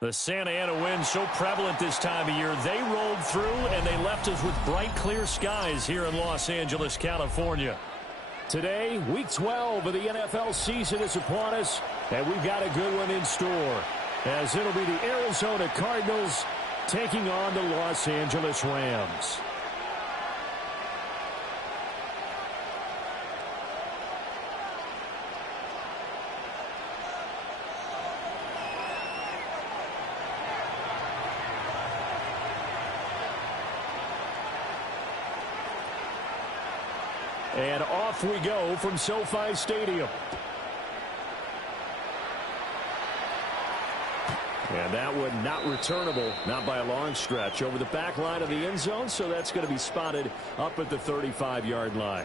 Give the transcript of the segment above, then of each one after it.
The Santa Ana wind so prevalent this time of year. They rolled through, and they left us with bright, clear skies here in Los Angeles, California. Today, Week 12 of the NFL season is upon us, and we've got a good one in store, as it'll be the Arizona Cardinals taking on the Los Angeles Rams. And off we go from SoFi Stadium. And that one not returnable, not by a long stretch, over the back line of the end zone, so that's going to be spotted up at the 35-yard line.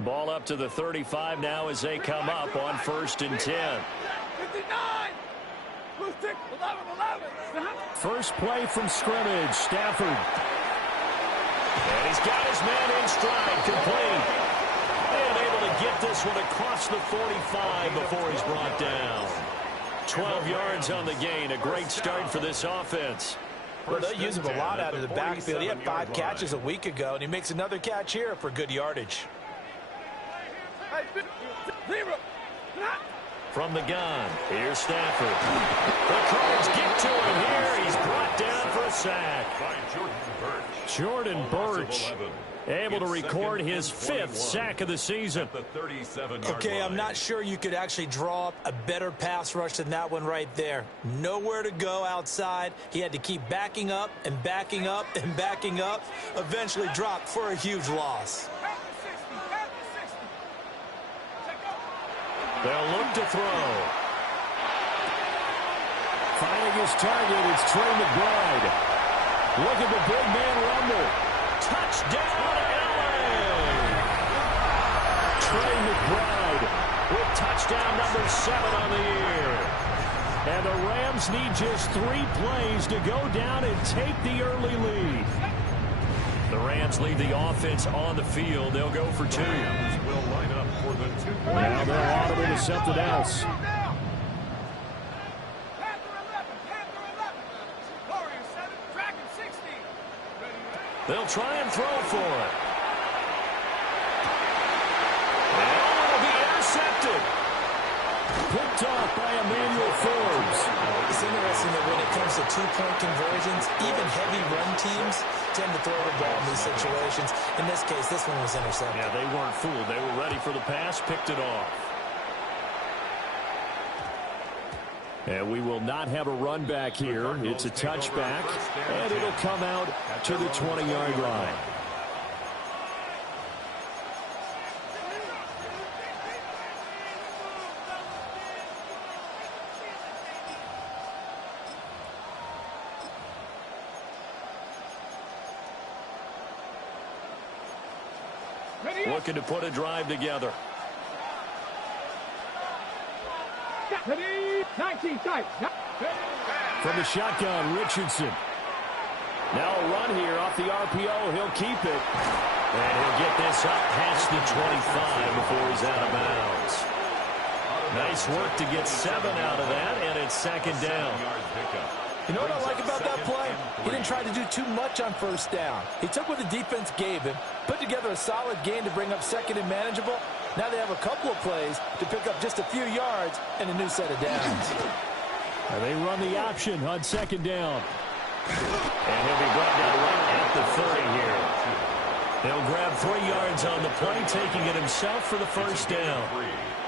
Ball up to the 35 now as they come up on 1st and 10. 59! 11. First play from scrimmage, Stafford. And he's got his man in stride, complete. And able to get this one across the 45 before he's brought down. 12 yards on the gain, a great start for this offense. Well, they'll use him a lot out of the backfield. He had 5 catches a week ago, and he makes another catch here for good yardage. From the gun, here's Stafford. The Cards get to him here. He's brought down for a sack. Jordan Birch able to record his 5th sack of the season. Okay, I'm not sure you could actually draw up a better pass rush than that one right there. Nowhere to go outside. He had to keep backing up and backing up and backing up. Eventually dropped for a huge loss. They'll look to throw. Finding his target, it's Trey McBride. Look at the big man rumble. Touchdown, LA! Trey McBride with touchdown number 7 on the year. And the Rams need just 3 plays to go down and take the early lead. The Rams leave the offense on the field. They'll go for 2. Will line up for the 2. Now they'll audible to something else. They'll try and throw for it. And it'll be intercepted. Picked off by Emmanuel Forbes. It's interesting that when it comes to 2-point conversions, even heavy run teams tend to throw the ball in these situations. In this case, this one was intercepted. Yeah, they weren't fooled. They were ready for the pass, picked it off. And we will not have a run back here. It's a touchback, and it'll come out to the 20-yard line. Looking to put a drive together. From the shotgun, Richardson. Now a run here off the RPO. He'll keep it. And he'll get this up past the 25 before he's out of bounds. Nice work to get 7 out of that, and it's 2nd down. You know what I like about that play? He didn't try to do too much on 1st down. He took what the defense gave him, put together a solid gain to bring up 2nd and manageable. Now they have a couple of plays to pick up just a few yards and a new set of downs. And they run the option on 2nd down. And he'll be brought down right at the 30 here. He'll grab 3 yards on the play, taking it himself for the 1st down.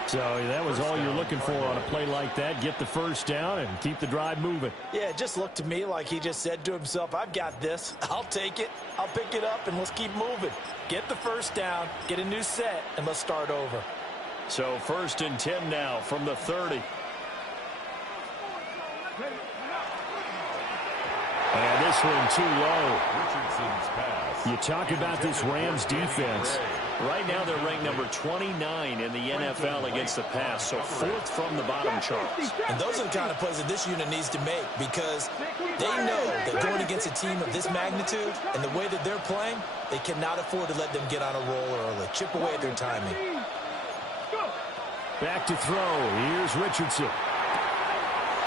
So that was all you're looking for on a play like that. Get the 1st down and keep the drive moving. Yeah, it just looked to me like he just said to himself, I've got this. I'll take it. I'll pick it up, and let's keep moving. Get the 1st down, get a new set, and let's start over. So 1st and 10 now from the 30. And this one too low. You talk about this Rams defense. Right now they're ranked number 29 in the NFL against the pass, so 4th from the bottom, Charles. And those are the kind of plays that this unit needs to make, because they know that going against a team of this magnitude and the way that they're playing, they cannot afford to let them get on a roll early. Chip away at their timing. Back to throw. Here's Richardson.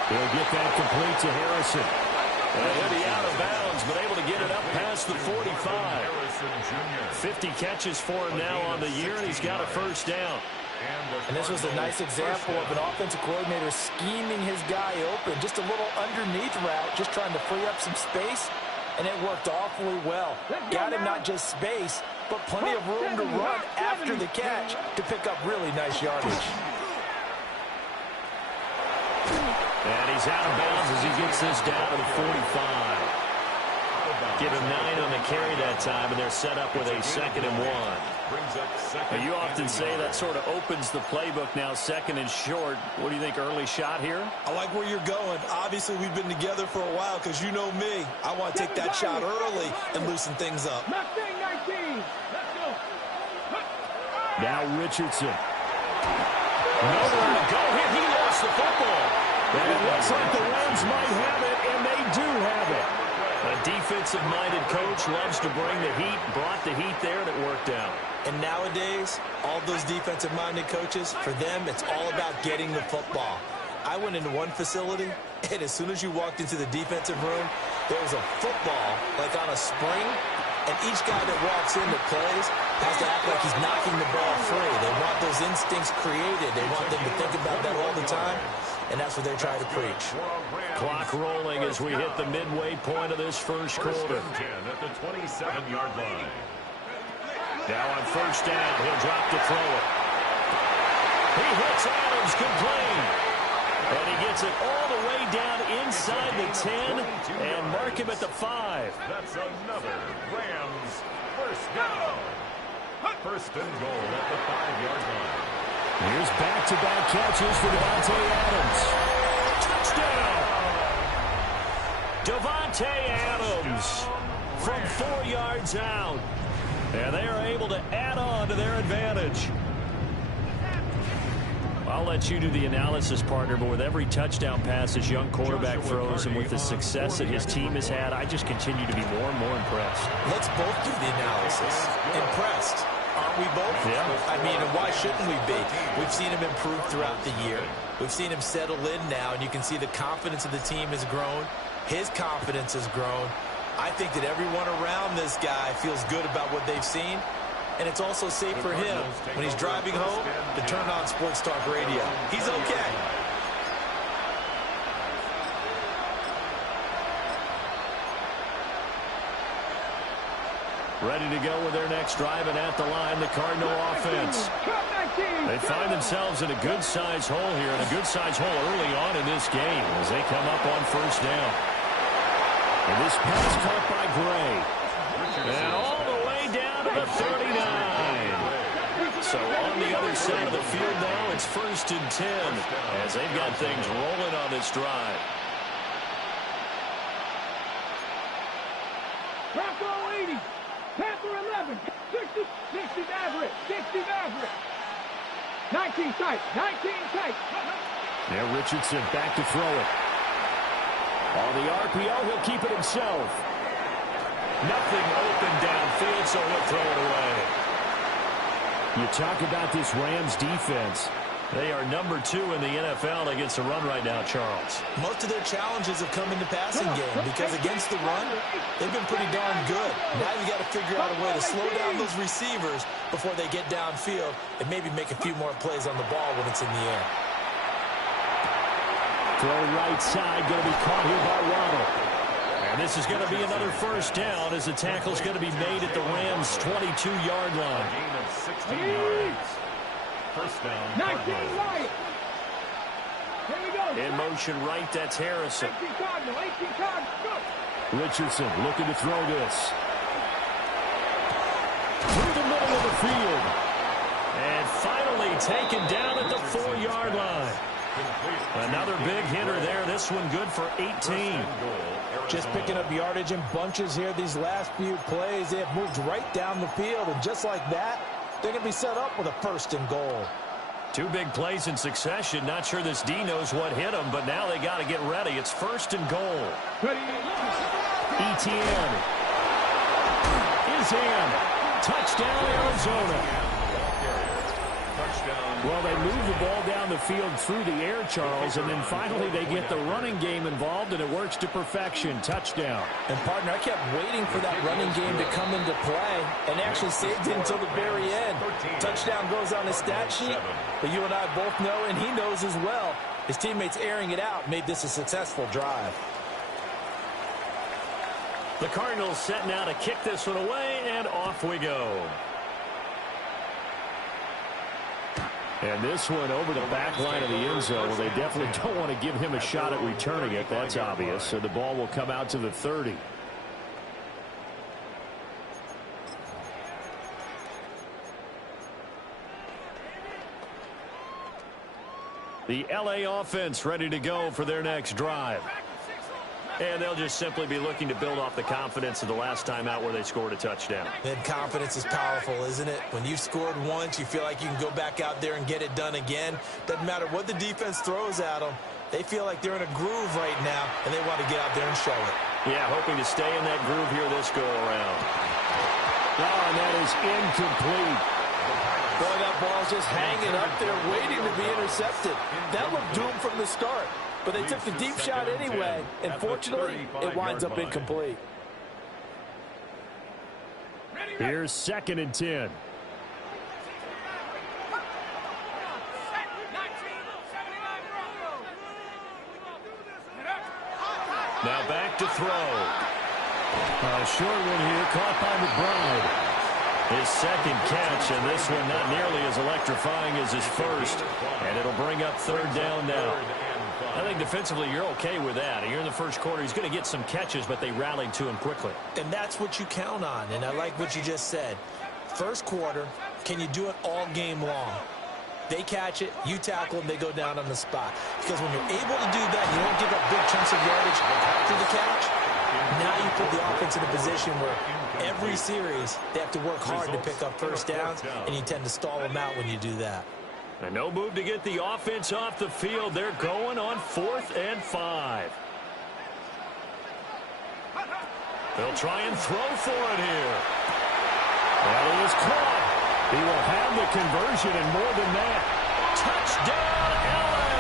He'll get that complete to Harrison. And he'll be out of bounds, but able to get it up past the 45. 50 catches for him now on the year, and he's got a first down. And this was a nice example of an offensive coordinator scheming his guy open. Just a little underneath route, just trying to free up some space, and it worked awfully well. Got him not just space, but plenty of room to run after the catch to pick up really nice yardage. And he's out of bounds as he gets this down to the 45. Give him 9 on the carry that time, and they're set up with a 2nd and 1. Now, you often say that sort of opens the playbook now, 2nd and short. What do you think, early shot here? I like where you're going. Obviously, we've been together for a while, because you know me. I want to take that shot early and loosen things up. Now Richardson. Nowhere to go here. He lost the football. And it looks like the Rams might have it, and they do have it. A defensive-minded coach loves to bring the heat, brought the heat there, and it worked out. And nowadays, all those defensive-minded coaches, for them, it's all about getting the football. I went into one facility, and as soon as you walked into the defensive room, there was a football, like on a spring, and each guy that walks in that plays has to act like he's knocking the ball free. They want those instincts created. They want them to think about that all the time, and that's what they're trying to preach. Clock rolling as we hit the midway point of this first quarter. At the 27-yard line. Now on first down, he'll drop to throw it. He hits Adams complete. And he gets it all the way down inside the 10 and mark him at the 5. That's another Rams first down. First and goal at the 5-yard line. Here's back-to-back catches for Davante Adams. Touchdown! Davante Adams from 4 yards out. And they are able to add on to their advantage. I'll let you do the analysis, partner, but with every touchdown pass his young quarterback throws and with the success that his team has had, I just continue to be more and more impressed. Let's both do the analysis. Impressed. Aren't we both? Yeah. I mean, and why shouldn't we be? We've seen him improve throughout the year. We've seen him settle in now, and you can see the confidence of the team has grown. His confidence has grown. I think that everyone around this guy feels good about what they've seen. And it's also safe for him when he's driving home to turn on Sports Talk Radio. He's okay. Ready to go with their next drive, and at the line, the Cardinal offense. They find themselves in a good-sized hole here, and a good-sized hole early on in this game as they come up on first down. And this pass caught by Gray. And all the way down to the 39. So on the other side of the field now, it's 1st and 10 as they've got things rolling on this drive. Bronco 80, Panther 11, 60 average, 60 average. 19 tight, 19 tight. Now Richardson back to throw it. On the RPO, he'll keep it himself. Nothing open downfield, so he'll throw it away. You talk about this Rams defense. They are number 2 in the NFL against the run right now, Charles. Most of their challenges have come in the passing game because against the run, they've been pretty darn good. Now you got to figure out a way to slow down those receivers before they get downfield and maybe make a few more plays on the ball when it's in the air. Throw right side, going to be caught here by Waddle. And this is going to be another first down as the tackle's going to be made at the Rams' 22-yard line. Gain of 16 yards. First down. 19 right. Here we go. In motion right, that's Harrison. 18 Cardinal, 18 Cardinal, go. Richardson looking to throw this. Through the middle of the field. And finally taken down at the 4-yard line. Another big hitter there. This one good for 18. Just picking up yardage in bunches here these last few plays. They have moved right down the field, and just like that, they're going to be set up with a 1st and goal. 2 big plays in succession. Not sure this D knows what hit him, but now they got to get ready. It's 1st and goal. ETN is in. Touchdown, Arizona. Well, they move the ball down the field through the air, Charles, and then finally they get the running game involved, and it works to perfection. Touchdown. And, partner, I kept waiting for that running game to come into play and actually saved it until the very end. Touchdown goes on his stat sheet, but you and I both know, and he knows as well, his teammates airing it out made this a successful drive. The Cardinals setting out to kick this one away, and off we go. And this one over the back line of the end zone. Well, they definitely don't want to give him a shot at returning it. That's obvious. So the ball will come out to the 30. The LA offense ready to go for their next drive. And they'll just simply be looking to build off the confidence of the last time out where they scored a touchdown. And confidence is powerful, isn't it? When you've scored once, you feel like you can go back out there and get it done again. Doesn't matter what the defense throws at them. They feel like they're in a groove right now, and they want to get out there and show it. Yeah, hoping to stay in that groove here this go-around. Oh, and that is incomplete. Boy, that ball's just hanging up there waiting to be intercepted. That looked doomed from the start. But they took the deep shot anyway, and fortunately, it winds up incomplete. Here's 2nd and 10. Now back to throw. A short one here, caught by McBride. His 2nd catch, and this one not nearly as electrifying as his first. And it'll bring up 3rd down now. I think defensively you're okay with that. You're in the first quarter. He's going to get some catches, but they rallied to him quickly. And that's what you count on, and I like what you just said. First quarter, can you do it all game long? They catch it, you tackle them, they go down on the spot. Because when you're able to do that, you don't give up big chunks of yardage after the catch. Now you put the offense in a position where every series they have to work hard to pick up 1st downs, and you tend to stall them out when you do that. And no move to get the offense off the field. They're going on 4th and 5. They'll try and throw for it here. That is caught. He will have the conversion and more than that. Touchdown, LA!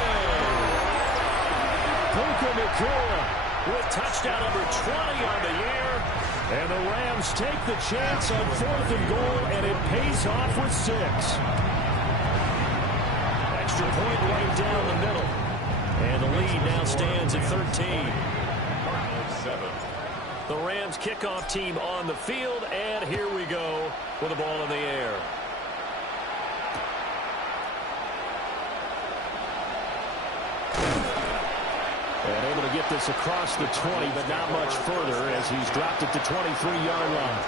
Puka Nacua with touchdown number 20 on the year. And the Rams take the chance on 4th and goal, and it pays off with 6. Extra point right down the middle. And the lead now stands at 13. The Rams kickoff team on the field, and here we go with the ball in the air. And able to get this across the 20, but not much further as he's dropped it to 23-yard line.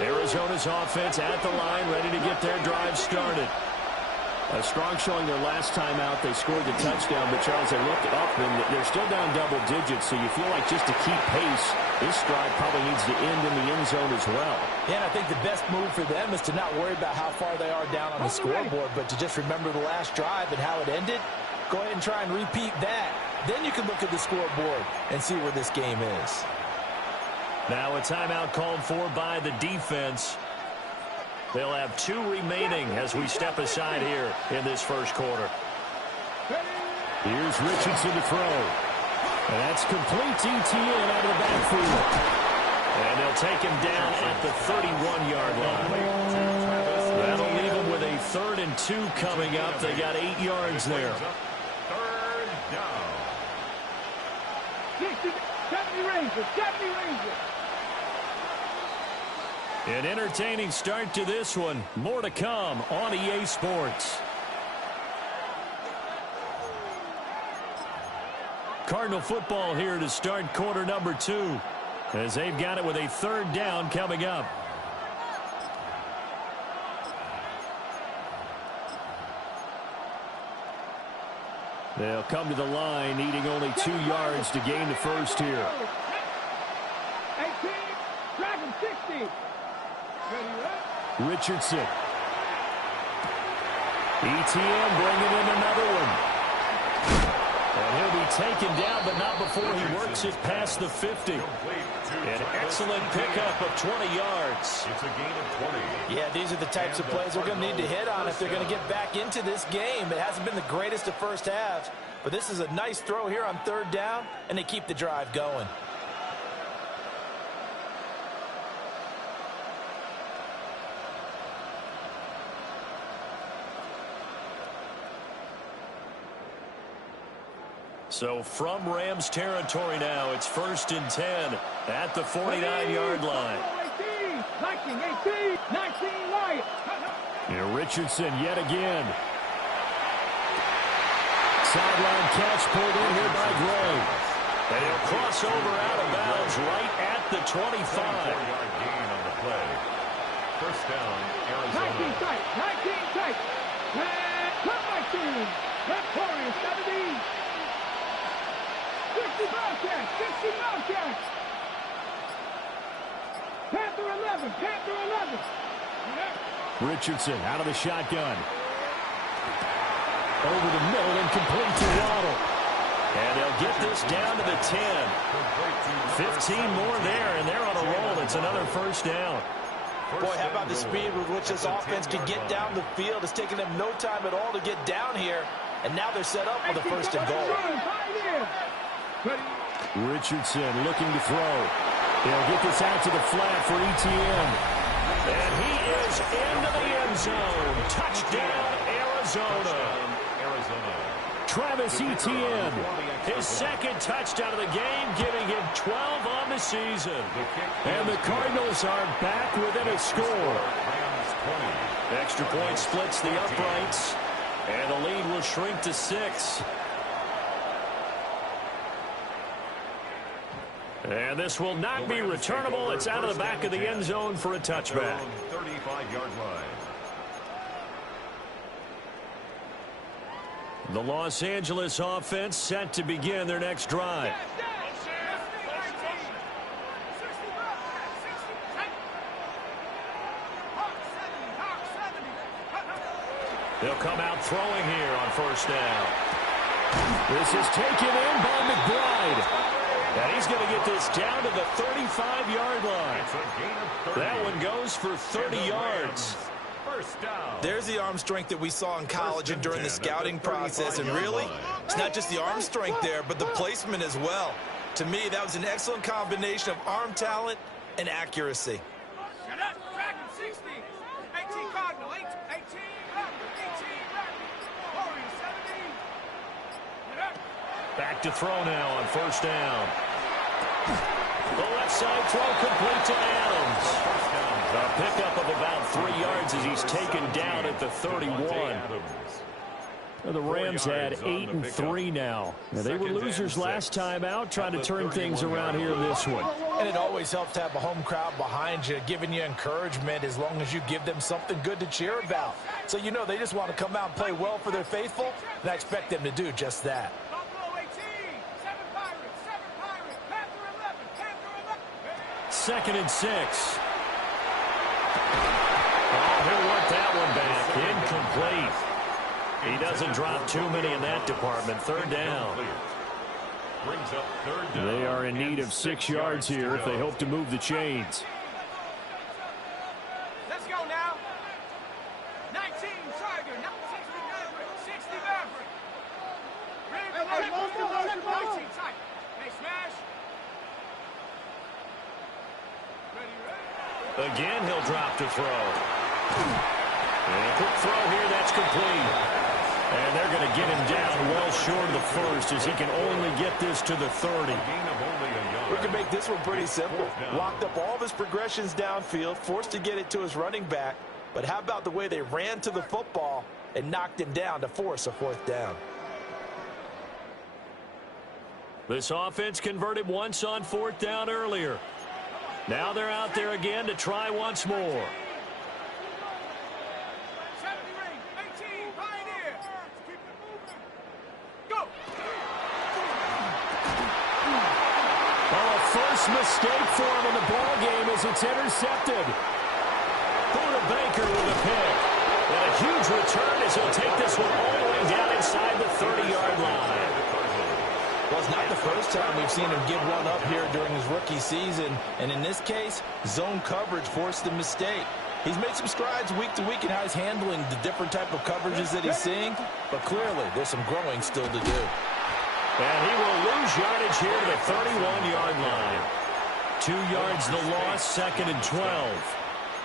Arizona's offense at the line, ready to get their drive started. A strong showing their last time out. They scored the touchdown, but Charles, they looked up, and they're still down double digits, so you feel like just to keep pace, this drive probably needs to end in the end zone as well. Yeah, and I think the best move for them is to not worry about how far they are down on the scoreboard, but to just remember the last drive and how it ended. Go ahead and try and repeat that. Then you can look at the scoreboard and see where this game is. Now a timeout called for by the defense. They'll have 2 remaining as we step aside here in this first quarter. Here's Richardson to throw. And that's complete to ETN out of the backfield. And they'll take him down at the 31-yard line. That'll leave them with a 3rd and 2 coming up. They got 8 yards there. 3rd down. 70 Rangers, 70 Rangers. An entertaining start to this one. More to come on EA Sports. Cardinal football here to start quarter number 2, as they've got it with a 3rd down coming up. They'll come to the line, needing only 2 yards to gain the first here. 18, Dragon 60. Ready, right? Richardson. ETN bringing in another one. And he'll be taken down, but not before he works it past the 50. An excellent pickup of 20 yards. It's a gain of 20. Yeah, these are the types of plays we're going to need to hit on if they're going to get back into this game. It hasn't been the greatest of first halves, but this is a nice throw here on third down, and they keep the drive going. So from Rams territory now, it's 1st and 10 at the 49-yard line. 19, 18, 19, Wyatt. And Richardson yet again. Sideline catch pulled in here by Gray. And he'll cross over out of bounds right at the 25. 4-yard gain on the play. First down, Arizona. 19 tight, 19 tight. Cut my team. Victorious 70. 60 Bobcats, 60 Bobcats. Panther 11, Panther 11. Richardson out of the shotgun. Over the middle and complete to Waddle. And they'll get this down to the 10. 15 more there, and they're on a roll. It's another first down. Boy, how about the speed with which this offense can get down the field? It's taken them no time at all to get down here, and now they're set up with a 1st and goal. Richardson looking to throw. They'll get this out to the flat for ETN. And he is into the end zone. Touchdown, Arizona. Travis Etienne, his second touchdown of the game, giving him 12 on the season. And the Cardinals are back within a score. Extra point splits the uprights, and the lead will shrink to 6. And this will not be returnable. It's out of the back of the end zone for a touchback. 35-yard line. The Los Angeles offense set to begin their next drive. They'll come out throwing here on first down. This is taken in by McBride. And he's going to get this down to the 35-yard line. That one goes for 30 yards. First down. There's the arm strength that we saw in college and during the scouting process. And really, it's not just the arm strength there, but the placement as well. To me, that was an excellent combination of arm talent and accuracy. Dragon 60, 18 Cardinal, 18 Raptor, 18 Raptor, Warrior 70. Back to throw now on first down. The left side throw complete to Adams. A pickup of about 3 yards as he's taken down at the 31. Well, the Rams had 8-3 now. They were losers last time out, trying to turn things around here in this one. And it always helps to have a home crowd behind you, giving you encouragement as long as you give them something good to cheer about. So you know they just want to come out and play well for their faithful, and I expect them to do just that. 2nd and 6. Oh, he'll work that one back. Incomplete. He doesn't drop too many in that department. 3rd down. They are in need of 6 yards here if they hope to move the chains. Let's go now. 19 Tiger, 60 Maverick. Ready for 19 tight. Hey, smash. Again, he'll drop to throw. And a quick throw here, that's complete. And they're going to get him down well short of the first as he can only get this to the 30. We can make this one pretty simple. Locked up all of his progressions downfield, forced to get it to his running back. But how about the way they ran to the football and knocked him down to force a 4th down? This offense converted once on 4th down earlier. Now they're out there again to try once more. 70 ring, 18, Pioneer. Keep it moving. Go. Oh, a first mistake for him in the ball game as it's intercepted. Buda Baker with a pick. And a huge return as he'll take this one all the way down inside the 30-yard line. Well, it's not the first time we've seen him give one up here during his rookie season. And in this case, zone coverage forced the mistake. He's made some strides week to week in how he's handling the different type of coverages that he's seeing. But clearly, there's some growing still to do. And he will lose yardage here to the 31-yard line. 2 yards the loss, 2nd and 12.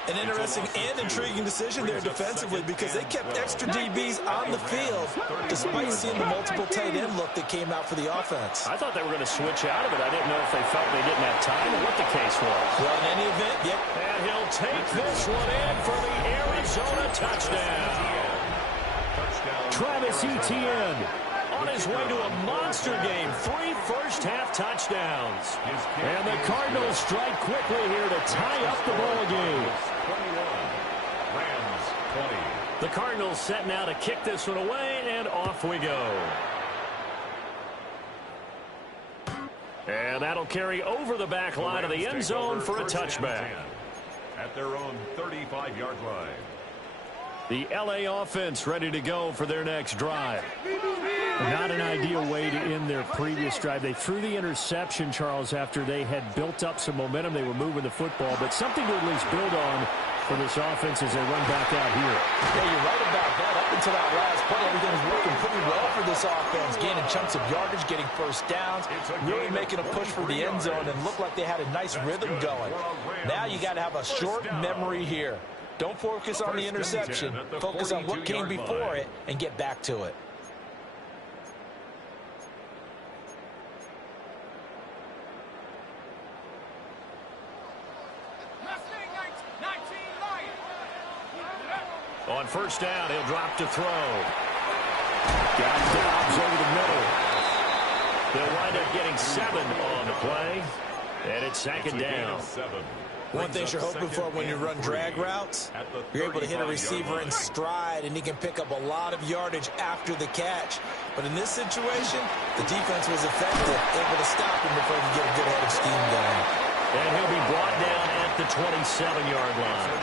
An interesting and intriguing decision there defensively because they kept extra DBs on the field despite seeing the multiple tight end look that came out for the offense. I thought they were going to switch out of it. I didn't know if they felt they didn't have time or what the case was. Well, in any event, yep. And he'll take this one in for the Arizona touchdown. Travis Etienne on his way to a monster game. 3 first-half touchdowns. And the Cardinals strike quickly here to tie up the ball game. 21. Rams 20. The Cardinals set now to kick this one away, and off we go. And that'll carry over the back line of the end zone for a touchback. At their own 35-yard line. The LA offense ready to go for their next drive. Not an ideal way to end their previous drive. They threw the interception, Charles, after they had built up some momentum. They were moving the football, but something to at least build on for this offense as they run back out here. Yeah, you're right about that. Up until that last play, everything was working pretty well for this offense, gaining chunks of yardage, getting first downs, really making a push for the end zone, and looked like they had a nice rhythm going. Now you got to have a short memory here. Don't focus on the interception. Focus on what came before it and get back to it. On first down, he'll drop to throw. Got Dobbs over the middle. They'll wind up getting 7 on the play. And it's 2nd down. One thing you're hoping for when you run drag routes, you're able to hit a receiver in stride, and he can pick up a lot of yardage after the catch. But in this situation, the defense was effective, able to stop him before he could get a good head of steam going. And he'll be brought down at the 27-yard line.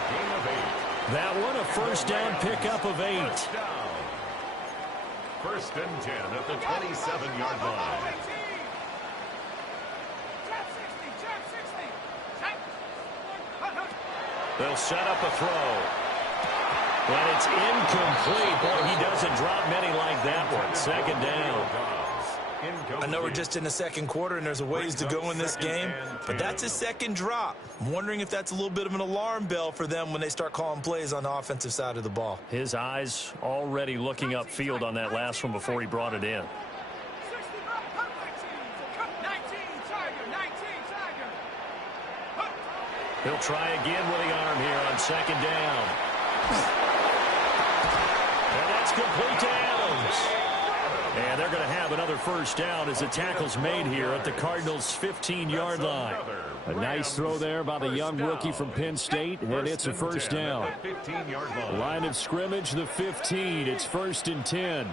That one, a first down pickup of 8. 1st and 10 at the 27-yard line. They'll set up a throw. But it's incomplete. Boy, he doesn't drop many like that one. 2nd down. I know we're just in the second quarter and there's a ways to go in this game, but that's his second drop. I'm wondering if that's a little bit of an alarm bell for them when they start calling plays on the offensive side of the ball. His eyes already looking upfield on that last one before he brought it in. He'll try again with the arm here on 2nd down. And that's complete to Adams. And they're going to have another first down as the tackle's made here at the Cardinals' 15-yard line. A nice throw there by the young rookie from Penn State, and it's a first down. Line of scrimmage, the 15. It's 1st and 10.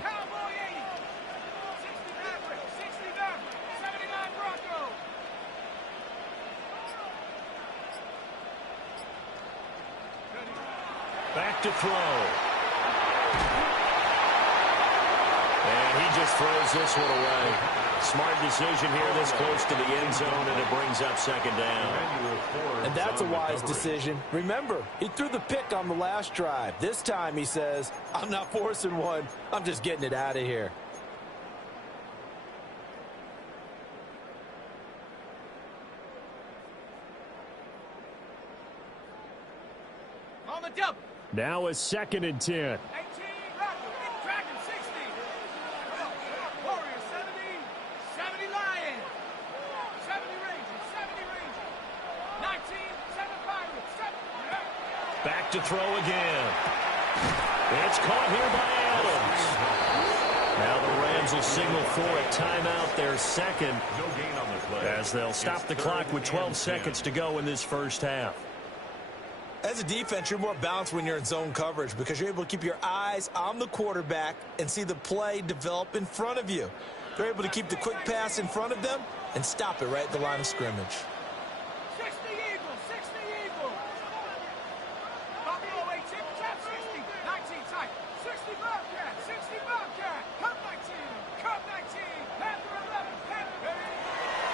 Back to throw. And he just throws this one away. Smart decision here this close to the end zone, and it brings up 2nd down. And that's a wise decision. Remember, he threw the pick on the last drive. This time he says, I'm not forcing one. I'm just getting it out of here. On the double. Now a 2nd and 10. 18, Dragon 60. Warrior 70, 70 Lion. 70 Rangers, 70 Rangers. 19, 7 Pirates, 7. Back to throw again. It's caught here by Adams. Now the Rams will signal for a timeout, their 2nd, No gain on the play. as they'll stop the clock with 12 seconds to go in this first half. As a defense, you're more balanced when you're in zone coverage because you're able to keep your eyes on the quarterback and see the play develop in front of you. They're able to keep the quick pass in front of them and stop it right at the line of scrimmage. 60 Eagles, 60 Eagles. Buffalo 8, tap 60, 19 tight, 60 Bobcat, 60 Bobcat, come 19, Panther 11, Panther.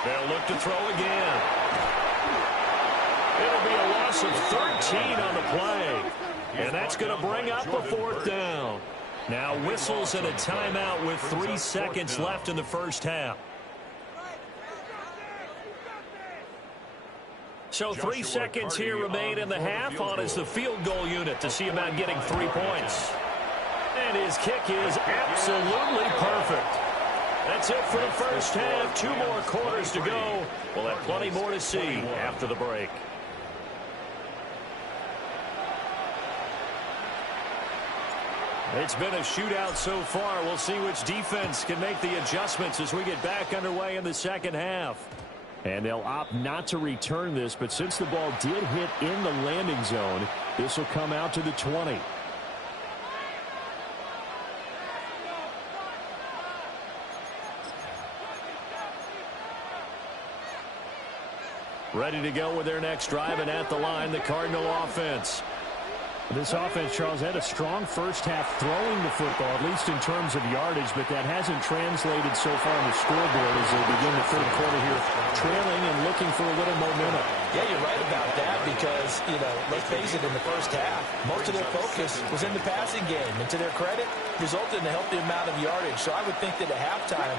They'll look to throw again. It'll be a loss of 13 on the play. And that's going to bring up a 4th down. Now whistles and a timeout with 3 seconds left in the first half. So 3 seconds here remain in the half. On is the field goal unit to see about getting 3 points. And his kick is absolutely perfect. That's it for the first half. 2 more quarters to go. We'll have plenty more to see after the break. It's been a shootout so far. We'll see which defense can make the adjustments as we get back underway in the second half. And they'll opt not to return this, but since the ball did hit in the landing zone, this will come out to the 20. Ready to go with their next drive, and at the line, the Cardinal offense. This offense, Charles, had a strong first half throwing the football, at least in terms of yardage, but that hasn't translated so far on the scoreboard as they begin the third quarter here, trailing and looking for a little momentum. Yeah, you're right about that because, let's face it, in the first half, most of their focus was in the passing game. And to their credit, resulted in a healthy amount of yardage. So I would think that at halftime,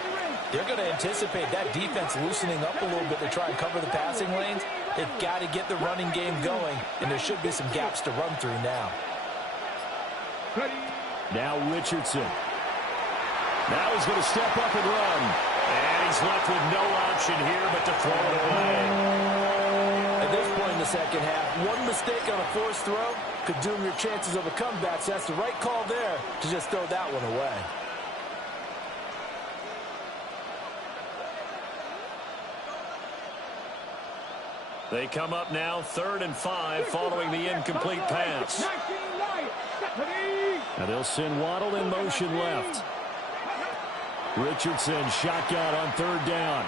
they're going to anticipate that defense loosening up a little bit to try and cover the passing lanes. They've got to get the running game going, and there should be some gaps to run through now. Now Richardson. Now he's going to step up and run. And he's left with no option here but to throw it away. At this point in the second half, one mistake on a forced throw could doom your chances of a comeback. So that's the right call there to just throw that one away. They come up now 3rd and 5 following the incomplete pass. Now they'll send Waddle in motion left. Richardson shotgun on 3rd down.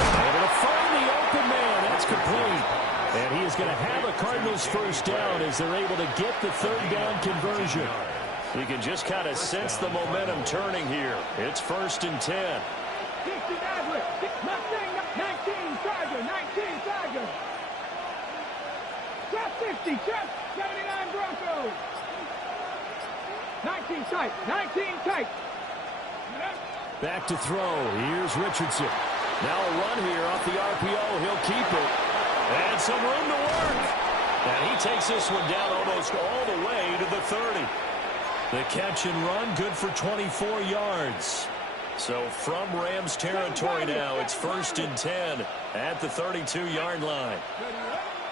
Able to find the open man. That's complete. And he is going to have a Cardinals first down as they're able to get the 3rd down conversion. You can just kind of sense the momentum turning here. It's 1st and 10. 50, check, 79 Broncos. 19 tight, 19 tight. Back to throw. Here's Richardson. Now a run here off the RPO. He'll keep it. And some room to work. And he takes this one down almost all the way to the 30. The catch and run, good for 24 yards. So from Rams territory now, it's 1st and 10 at the 32-yard line.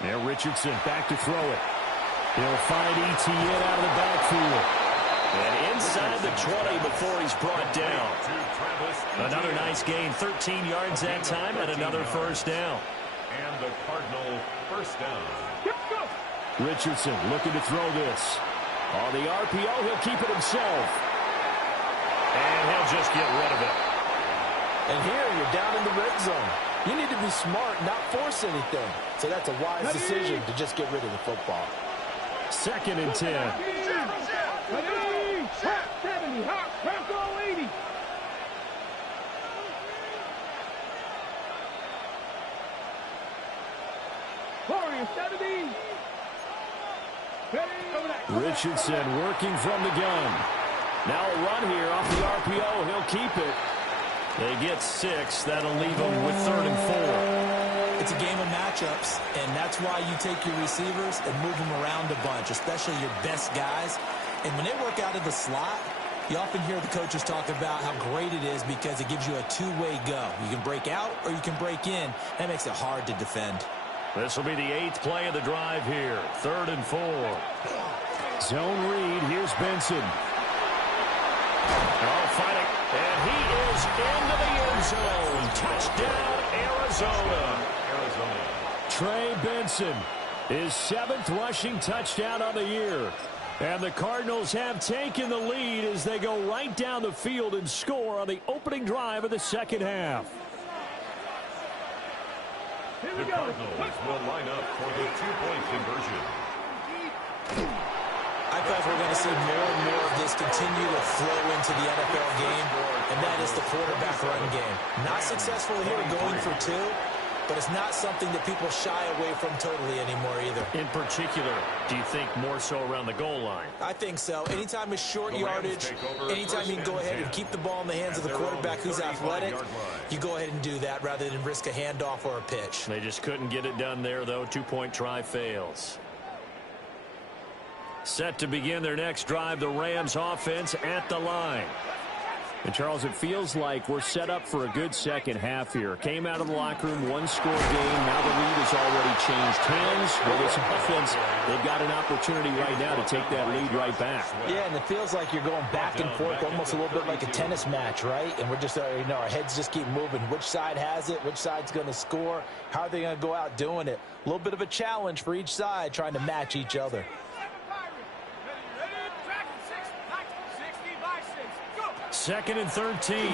Now Richardson back to throw it. He'll find Etienne out of the backfield. And inside the 20 before he's brought down. Another nice gain, 13 yards that time, and another first down. And the Cardinal first down. Richardson looking to throw this. On the RPO, he'll keep it himself. And he'll just get rid of it. And here you're down in the red zone. You need to be smart, not force anything. So that's a wise decision to just get rid of the football. 2nd and 10. 70, Bronco 80. Warrior 70. Richardson working from the gun. Now a run here off the RPO. He'll keep it. They get 6. That'll leave them with 3rd and 4. It's a game of matchups, and that's why you take your receivers and move them around a bunch, especially your best guys. And when they work out of the slot, you often hear the coaches talk about how great it is because it gives you a two-way go. You can break out or you can break in. That makes it hard to defend. This will be the 8th play of the drive here. 3rd and 4. Zone read. Here's Benson. Oh, fighting. And he is into the end zone. Touchdown, Arizona. Trey Benson, his 7th rushing touchdown on the year. And the Cardinals have taken the lead as they go right down the field and score on the opening drive of the second half. The Cardinals will line up for the two-point conversion. I feel like we're going to see more and more of this continue to flow into the NFL game, and that is the quarterback run game. Not successful here going for two, but it's not something that people shy away from totally anymore either. In particular, do you think more so around the goal line? I think so. Anytime it's short yardage, anytime you can go ahead and keep the ball in the hands of the quarterback who's athletic, you go ahead and do that rather than risk a handoff or a pitch. They just couldn't get it done there, though. Two-point try fails. Set to begin their next drive, the Rams offense at the line. And, Charles, it feels like we're set up for a good second half here. Came out of the locker room, one-score game. Now the lead has already changed hands. Well, this offense, they've got an opportunity right now to take that lead right back. Yeah, and it feels like you're going back and forth, almost a little bit like a tennis match, right? And we're just, our heads just keep moving. Which side has it? Which side's going to score? How are they going to go out doing it? A little bit of a challenge for each side trying to match each other. Second and 13. He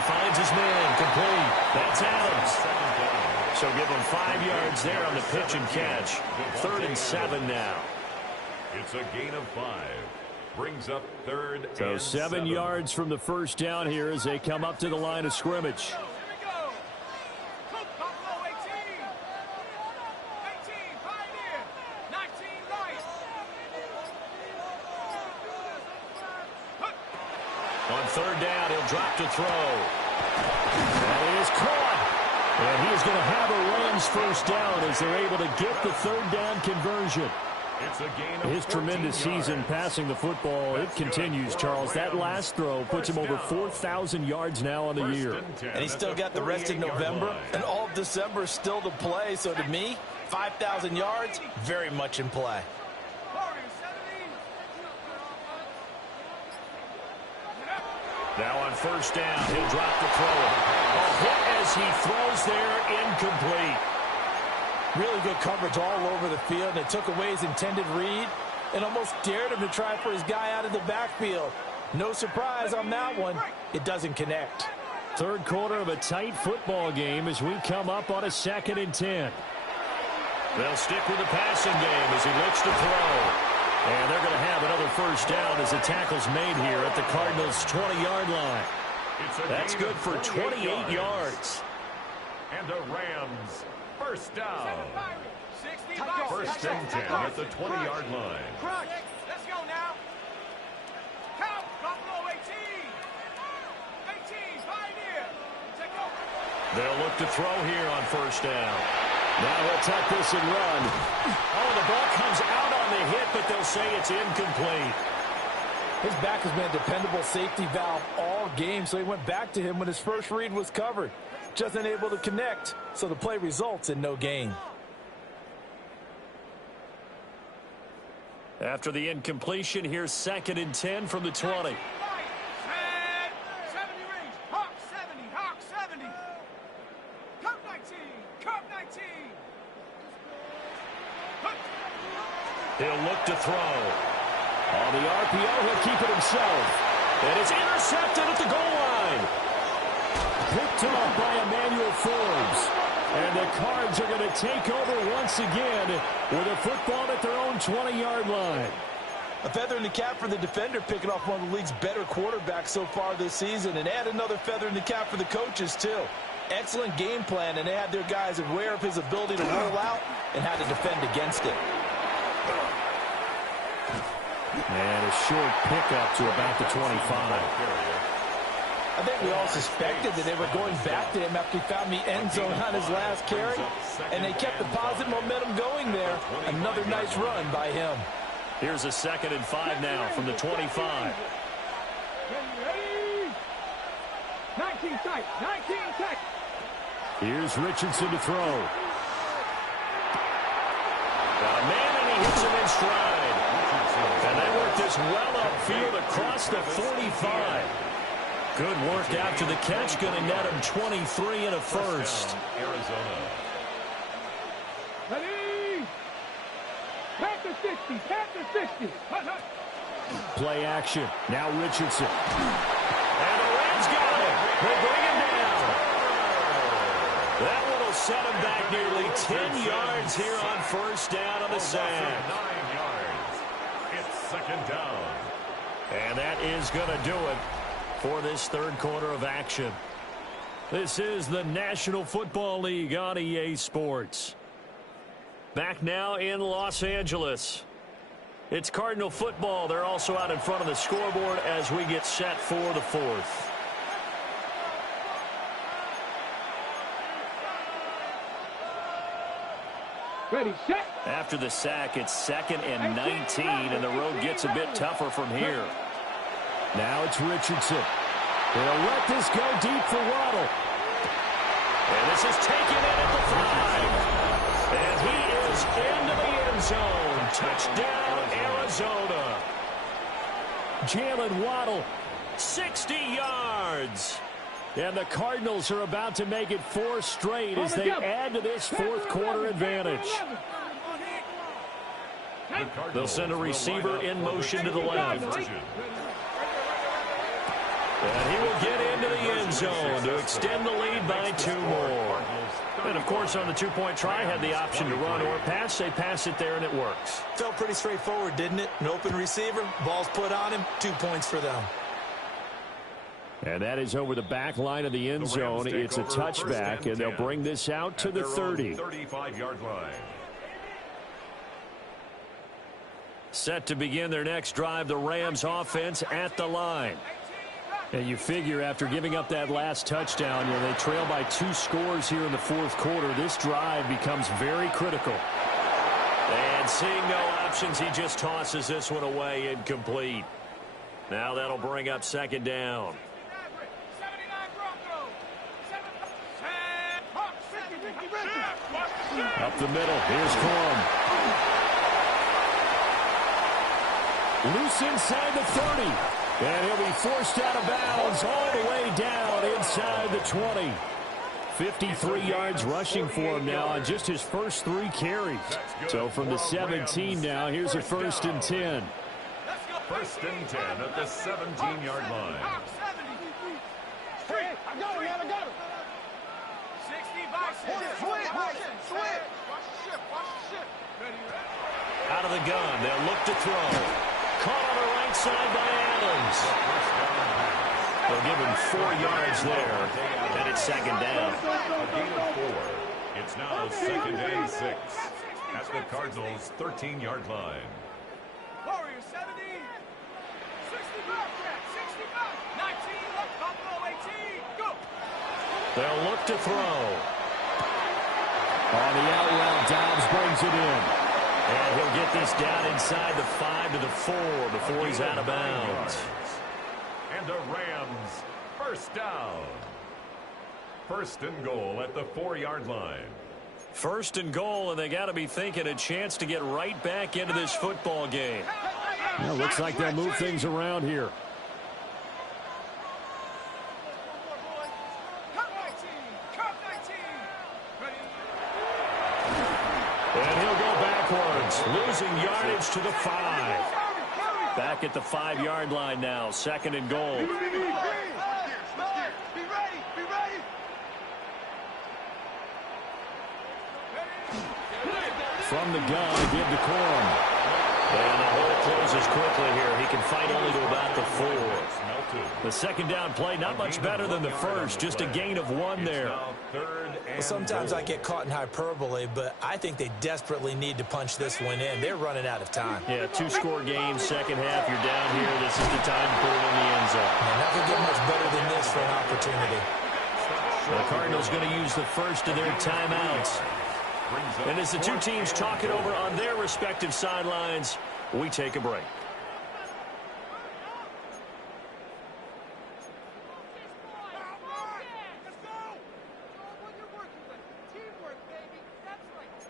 finds his man complete. That's Adams. So give him 5 yards there on the pitch and catch. 3rd and 7 now. It's a gain of 5. Brings up 3rd and 7. So 7 yards from the first down here as they come up to the line of scrimmage. On 3rd down, he'll drop to throw. And it is caught. And he is going to have a Rams first down as they're able to get the 3rd down conversion. It's a gain of His tremendous season passing the football, it continues, Charles. That last throw puts him over 4,000 yards now on the year. And he's still got the rest of November and all of December still to play. So to me, 5,000 yards, very much in play. Now on 1st down, he'll drop the throw. A hit as he throws there, incomplete. Really good coverage all over the field, and it took away his intended read and almost dared him to try for his guy out of the backfield. No surprise on that one. It doesn't connect. 3rd quarter of a tight football game as we come up on a 2nd and 10. They'll stick with the passing game as he looks to throw. And they're going to have another first down as the tackle's made here at the Cardinals' 20-yard line. That's good for 28 yards. And the Rams first down. 1st and 10 at the 20-yard line. Let's go now. Count, Buffalo 18. 18, Pioneer. Take over. They'll look to throw here on 1st down. Now he'll tuck this and run. Oh, the ball comes out on the hit, but they'll say it's incomplete. His back has been a dependable safety valve all game, so he went back to him when his first read was covered. Just unable to connect, so the play results in no gain. After the incompletion, here's 2nd and 10 from the 20. He'll look to throw. On the RPO, he'll keep it himself. And it's intercepted at the goal line. Picked off by Emmanuel Forbes. And the Cards are going to take over once again with a football at their own 20-yard line. A feather in the cap for the defender, picking off one of the league's better quarterbacks so far this season. And add another feather in the cap for the coaches, too. Excellent game plan, and they had their guys aware of his ability to roll out and how to defend against it. And a short pickup to about the 25. I think we all suspected that they were going back to him after he found the end zone on his last carry, and they kept the positive momentum going there. Another nice run by him. Here's a 2nd and 5 now from the 25. 19 tight, 19 tight. Here's Richardson to throw. Got a man, and he hits him in stride. And they work this well upfield across the 45. Good work after the catch, going to net him 23 and a first. Arizona. Ready? Back to 60. Panther 60. Play action. Now Richardson. And the Rams got it. They bring him down. That one will set him back nearly 10 yards here on first down on the sand. 9 yards. It's second down. And that is going to do it for this third quarter of action. This is the National Football League on EA Sports. Back now in Los Angeles. It's Cardinal football. They're also out in front of the scoreboard as we get set for the fourth. Ready, set. After the sack, it's 2nd and 19, and the road gets a bit tougher from here. Now it's Richardson. They'll let this go deep for Waddle. And this is taken in at the 5. And he is into the end zone. Touchdown, Arizona. Jalen Waddle, 60 yards. And the Cardinals are about to make it 4 straight as they add to this fourth quarter advantage. They'll send a receiver in motion to the left. And he will get into the end zone to extend the lead by 2 more. And, of course, on the 2-point try, had the option to run or pass. They pass it there, and it works. Felt pretty straightforward, didn't it? An open receiver, ball's put on him, 2 points for them. And that is over the back line of the end zone. It's a touchback, and they'll bring this out to the 30. 35-yard line. Set to begin their next drive, the Rams offense at the line. And you figure after giving up that last touchdown, they trail by 2 scores here in the fourth quarter. This drive becomes very critical. And seeing no options, he just tosses this one away, incomplete. Now that'll bring up 2nd down. Up the middle, here's Corum. Loose inside the 30. And he'll be forced out of bounds all the way down inside the 20. 53 yards rushing for him now on just his first 3 carries. So from the 17 now, here's a 1st and 10. 1st and 10 at the 17-yard line. I got him, man, I got him. 60 by 6. Switch. Watch the ship. Out of the gun, they'll look to throw. Caught on the right side by Adams. They'll give him 4 yards there, and it's 2nd down. A gain of 4. It's now 2nd and 6 at the Cardinals' 13-yard line. Warriors 70. 65, 65. 19, Buffalo 18. Go. They'll look to throw. On the out route, Dobbs brings it in. And he'll get this down inside the 5 to the 4 before he's out of bounds. And the Rams, 1st down. 1st and goal at the 4-yard line. 1st and goal, and they got to be thinking a chance to get right back into this football game. Well, looks like they'll move things around here. And he'll go backwards, losing yardage to the 5. Back at the 5-yard line now, 2nd and goal. Be ready. From the gun, give to Corum. And the hole closes quickly here. He can fight only to about the 4. The 2nd down play, not much better than the first, just a gain of 1 there. Well, sometimes I get caught in hyperbole, but I think they desperately need to punch this one in. They're running out of time. Yeah, 2-score game, 2nd half. You're down here. This is the time to put it in the end zone. And that could get much better than this for an opportunity. The Cardinals going to use the first of their timeouts. And as the 2 teams talk it over on their respective sidelines, we take a break.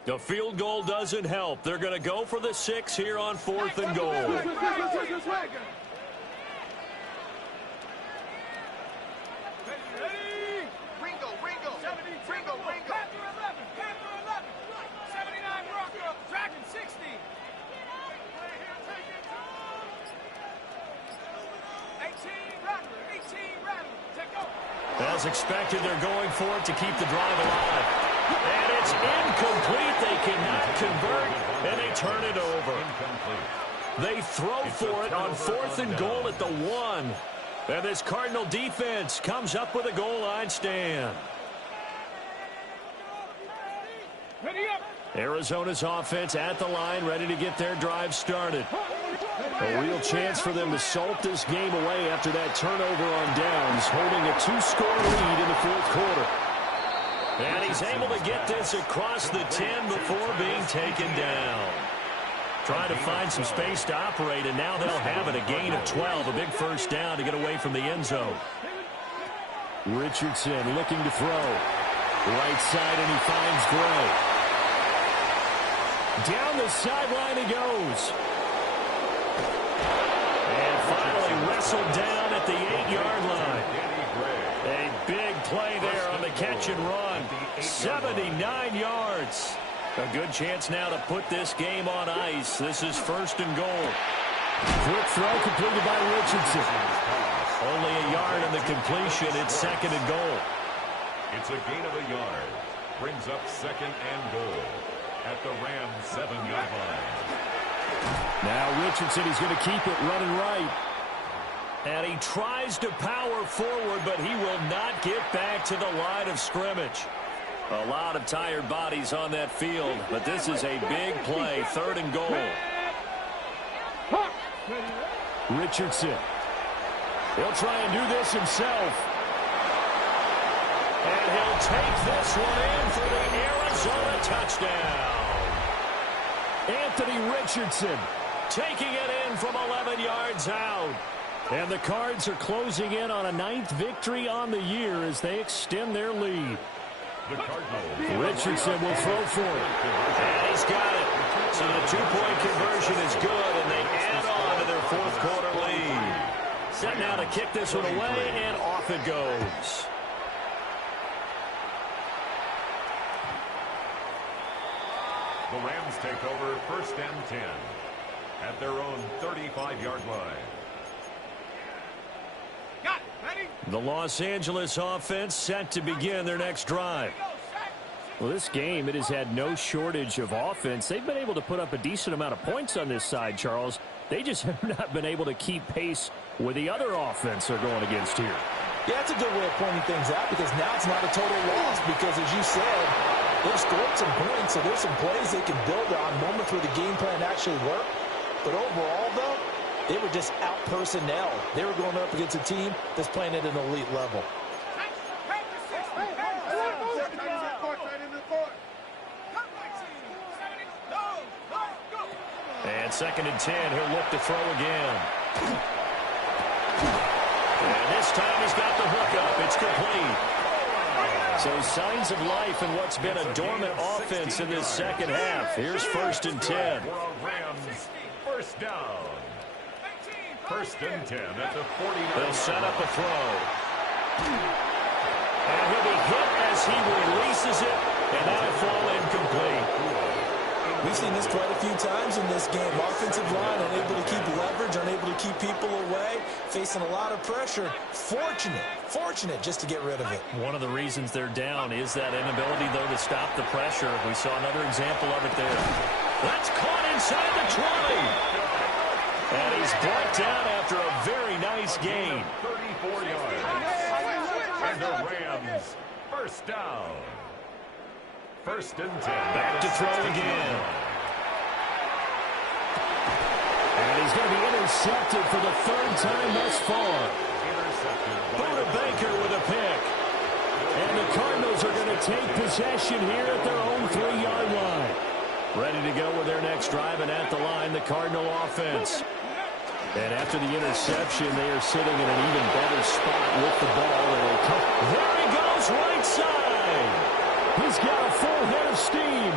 The field goal doesn't help. They're going to go for the 6 here on 4th and goal. As expected, they're going for it to keep the drive alive. And it's incomplete. They cannot convert, and they turn it over. They throw for it on 4th and goal at the 1. And this Cardinal defense comes up with a goal line stand. Arizona's offense at the line, ready to get their drive started. A real chance for them to salt this game away after that turnover on downs, holding a 2-score lead in the 4th quarter. And he's able to get this across the 10 before being taken down. Trying to find some space to operate, and now they'll have it. A gain of 12, a big first down to get away from the end zone. Richardson looking to throw. Right side, and he finds Gray. Down the sideline he goes. And finally wrestled down at the 8-yard line. A big play there on the catch and run. 79 yards. A good chance now to put this game on ice. This is 1st and goal. Quick throw completed by Richardson. Only a yard in the completion. It's 2nd and goal. It's a gain of a yard. Brings up 2nd and goal at the Rams 7-yard line. Now Richardson, he's going to keep it running right. And he tries to power forward, but he will not get back to the line of scrimmage. A lot of tired bodies on that field, but this is a big play. 3rd and goal. Richardson. He'll try and do this himself. And he'll take this one in for the Arizona touchdown. Anthony Richardson taking it in from 11 yards out. And the Cards are closing in on a 9th victory on the year as they extend their lead. Richardson will throw for it. And he's got it. So the 2-point conversion is good, and they add on to their 4th quarter lead. Set now to kick this one away, and off it goes. The Rams take over 1st and 10 at their own 35-yard line. Got it. Ready? The Los Angeles offense set to begin their next drive. Well, this game, it has had no shortage of offense. They've been able to put up a decent amount of points on this side, Charles. They just have not been able to keep pace with the other offense they're going against here. Yeah, that's a good way of pointing things out because now it's not a total loss because, as you said, they've scored some points, so there's some plays they can build on, moments where the game plan actually worked. But overall, though, they were just out-personnel. They were going up against a team that's playing at an elite level. And 2nd and 10, he'll look to throw again. And this time he's got the hook up. It's complete. So signs of life in what's been a dormant offense in this 2nd half. Here's 1st and 10. Rams, 1st down. 1st and 10 at the 49. They'll set up a throw. And he'll be hit as he releases it, and that'll fall incomplete. We've seen this quite a few times in this game. Offensive line unable to keep leverage, unable to keep people away, facing a lot of pressure. Fortunate just to get rid of it. One of the reasons they're down is that inability, though, to stop the pressure. We saw another example of it there. That's caught inside the 20. And he's brought down after a very nice gain. 34 yards. And the Rams, 1st down. 1st and 10. Back to throw again. And he's going to be intercepted for the 3rd time thus far. Buda Baker with a pick. And the Cardinals are going to take possession here at their own 3-yard line. Ready to go with their next drive, and at the line, the Cardinal offense. And after the interception, they are sitting in an even better spot with the ball. There he goes, right side. He's got a full head of steam.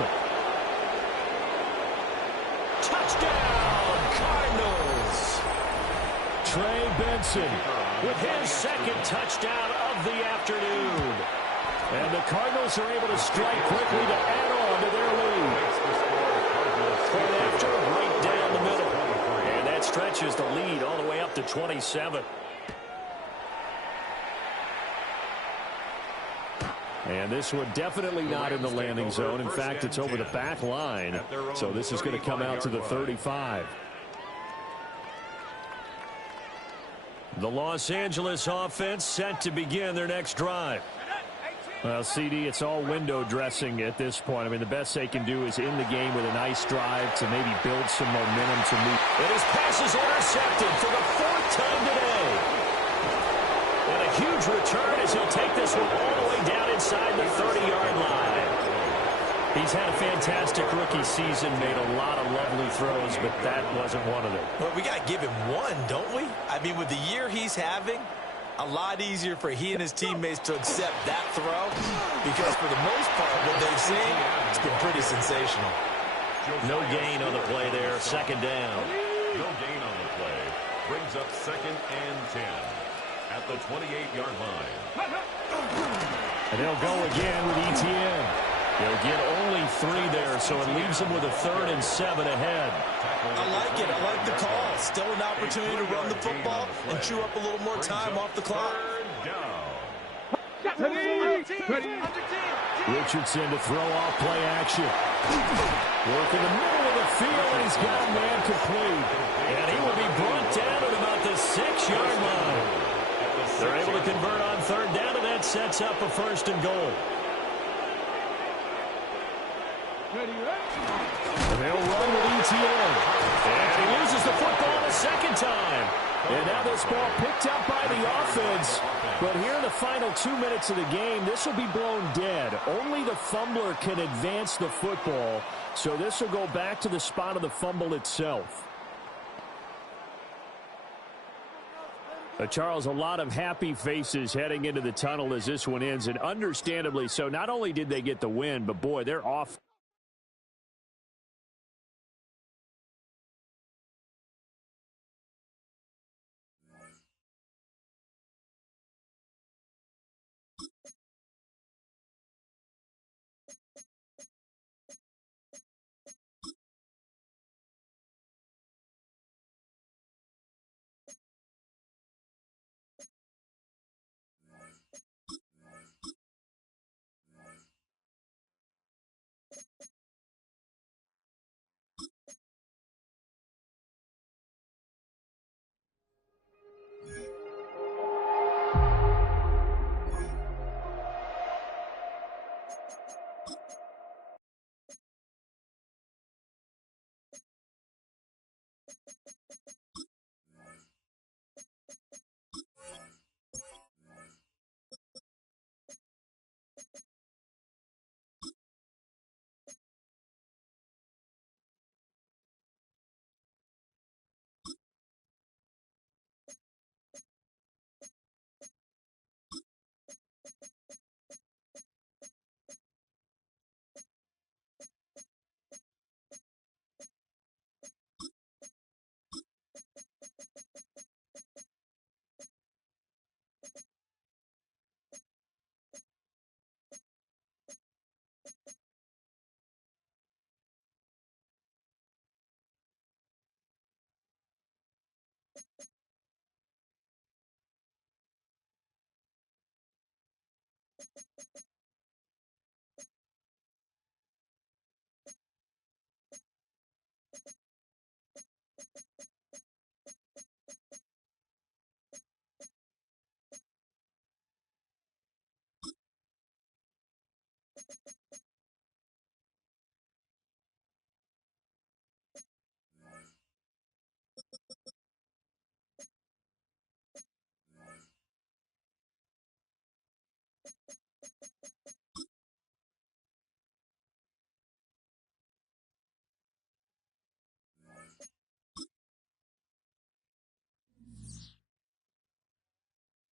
Touchdown, Cardinals. Trey Benson with his 2nd touchdown of the afternoon. And the Cardinals are able to strike quickly to add on to their lead. Point after, right down the middle. And that stretches the lead all the way up to 27. And this one definitely not in the landing zone. In fact, it's over the back line. So this is going to come out to the 35. The Los Angeles offense set to begin their next drive. Well, CD, it's all window dressing at this point. I mean, the best they can do is in the game with a nice drive to maybe build some momentum to move. And his pass is intercepted for the 4th time today. And a huge return as he'll take this one all the way down inside the 30-yard line. He's had a fantastic rookie season, made a lot of lovely throws, but that wasn't one of them. Well, we got to give him one, don't we? I mean, with the year he's having, a lot easier for he and his teammates to accept that throw because for the most part, what they've seen, it's been pretty sensational. No gain on the play there, 2nd down. No gain on the play. Brings up 2nd and 10 at the 28-yard line. And they'll go again with ETN. They'll get only 3 there, so it leaves them with a 3rd and 7 ahead. I like it. I like the call. Still an opportunity to run the football and chew up a little more time off the clock. Richardson to throw off play action. Work in the middle of the field, and he's got a man complete. And he will be brought down at about the 6-yard line. They're able to convert on 3rd down, and that sets up a 1st and goal. And they'll run with ETN. And he loses the football the 2nd time. And now this ball picked up by the offense. But here in the final 2 minutes of the game, this will be blown dead. Only the fumbler can advance the football. So this will go back to the spot of the fumble itself. Charles, a lot of happy faces heading into the tunnel as this one ends, and understandably so. Not only did they get the win, but boy, they're off.